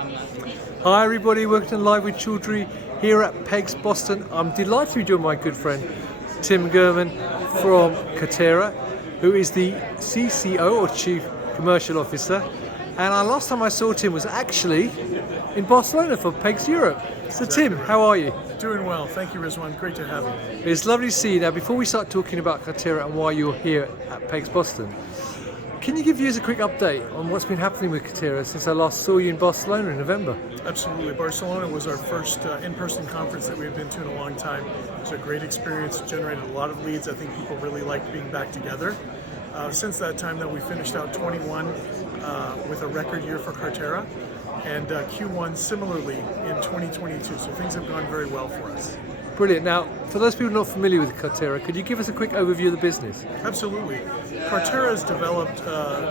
Hi everybody, working live with Chaudhry here at PEGS Boston. I'm delighted to be joined by my good friend Tim Germann from Carterra, who is the CCO or Chief Commercial Officer. And last time I saw Tim was actually in Barcelona for PEGS Europe. So Tim, how are you? Doing well, thank you Rizwan, great to have you. It's lovely to see you. Now before we start talking about Carterra and why you're here at PEGS Boston, can you give us a quick update on what's been happening with Carterra since I last saw you in Barcelona in November? Absolutely. Barcelona was our first in-person conference that we've been to in a long time. It was a great experience, generated a lot of leads. I think people really liked being back together. Since that time, though, we finished out 21 with a record year for Carterra, and Q1 similarly in 2022. So things have gone very well for us. Brilliant. Now, for those people not familiar with Carterra, could you give us a quick overview of the business? Absolutely. Carterra has developed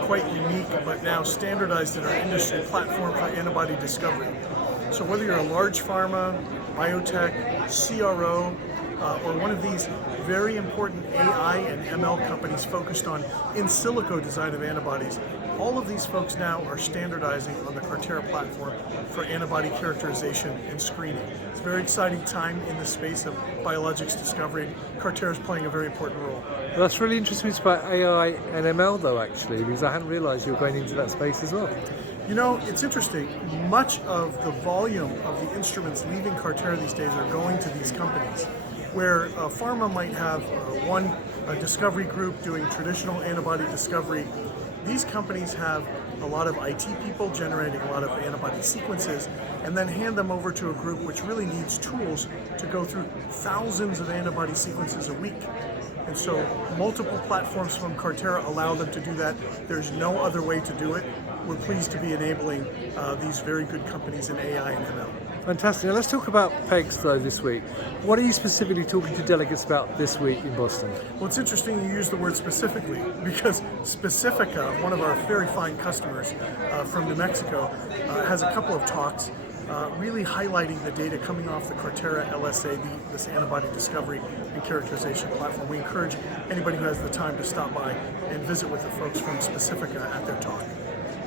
quite unique but now standardized in our industry platform for antibody discovery. So whether you're a large pharma, biotech, CRO, or one of these very important AI and ML companies focused on in silico design of antibodies, all of these folks now are standardizing on the Carterra platform for antibody characterization and screening. It's a very exciting time in the space of biologics discovery. Carterra is playing a very important role. Well, that's really interesting about AI and ML though, actually, because I hadn't realized you were going into that space as well. You know, it's interesting. Much of the volume of the instruments leaving Carterra these days are going to these companies, where pharma might have one discovery group doing traditional antibody discovery. These companies have a lot of IT people generating a lot of antibody sequences and then hand them over to a group which really needs tools to go through thousands of antibody sequences a week. And so multiple platforms from Carterra allow them to do that. There's no other way to do it. We're pleased to be enabling these very good companies in AI and ML. Fantastic. Now let's talk about PEGS though this week. What are you specifically talking to delegates about this week in Boston? Well, it's interesting you use the word specifically, because Specifica, one of our very fine customers from New Mexico, has a couple of talks really highlighting the data coming off the Carterra LSA, this antibody discovery and characterization platform. We encourage anybody who has the time to stop by and visit with the folks from Specifica at their talk.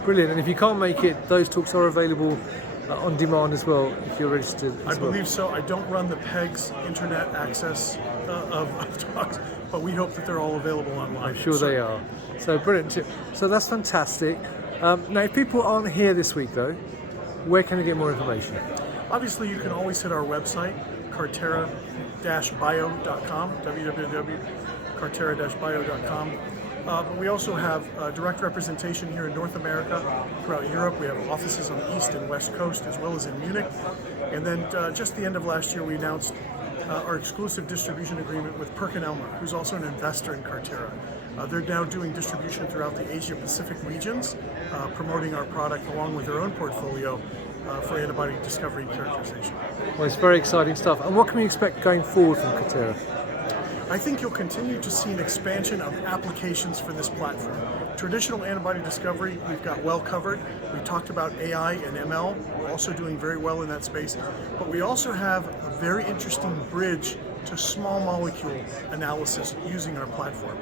Brilliant. And if you can't make it, those talks are available on demand as well, if you're registered. I believe so. I don't run the PEGS internet access of talks, but we hope that they're all available online. I'm sure they are. So brilliant. So that's fantastic. Now, if people aren't here this week though, where can they get more information? Obviously, you can always hit our website, carterra-bio.com, www.carterra-bio.com. But we also have direct representation here in North America, throughout Europe. We have offices on the East and West Coast, as well as in Munich. And then just the end of last year, we announced our exclusive distribution agreement with PerkinElmer, who's also an investor in Carterra. They're now doing distribution throughout the Asia-Pacific regions, promoting our product along with their own portfolio for antibody discovery and characterization. Well, it's very exciting stuff. And what can we expect going forward from Carterra? I think you'll continue to see an expansion of applications for this platform. Traditional antibody discovery, we've got well covered. We talked about AI and ML, we're also doing very well in that space. But we also have a very interesting bridge to small molecule analysis using our platform.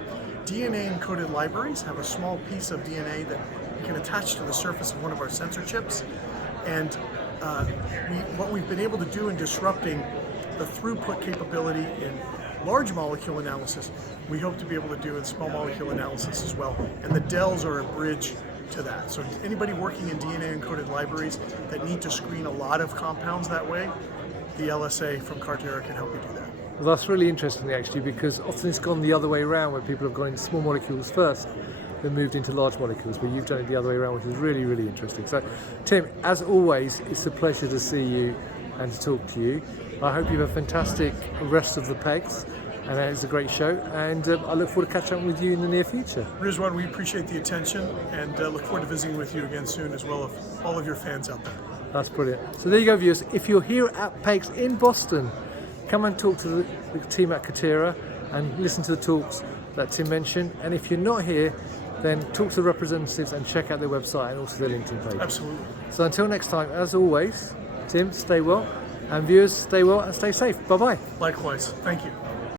DNA encoded libraries have a small piece of DNA that we can attach to the surface of one of our sensor chips. And what we've been able to do in disrupting the throughput capability in large molecule analysis, we hope to be able to do in small molecule analysis as well. And the DELs are a bridge to that. So anybody working in DNA encoded libraries that need to screen a lot of compounds that way, the LSA from Carterra can help you do that. Well, that's really interesting actually, because often it's gone the other way around, where people have gone into small molecules first, then moved into large molecules, but you've done it the other way around, which is really, really interesting. So Tim, as always, it's a pleasure to see you and to talk to you. I hope you have a fantastic rest of the PEGS, and it's a great show, and I look forward to catching up with you in the near future. Rizwan, we appreciate the attention, and look forward to visiting with you again soon, as well as all of your fans out there. That's brilliant. So there you go, viewers. If you're here at PEGS in Boston, come and talk to the team at Carterra and listen to the talks that Tim mentioned. And if you're not here, then talk to the representatives and check out their website and also their LinkedIn page. Absolutely. So until next time, as always, Tim, stay well, and viewers, stay well and stay safe. Bye-bye. Likewise. Thank you.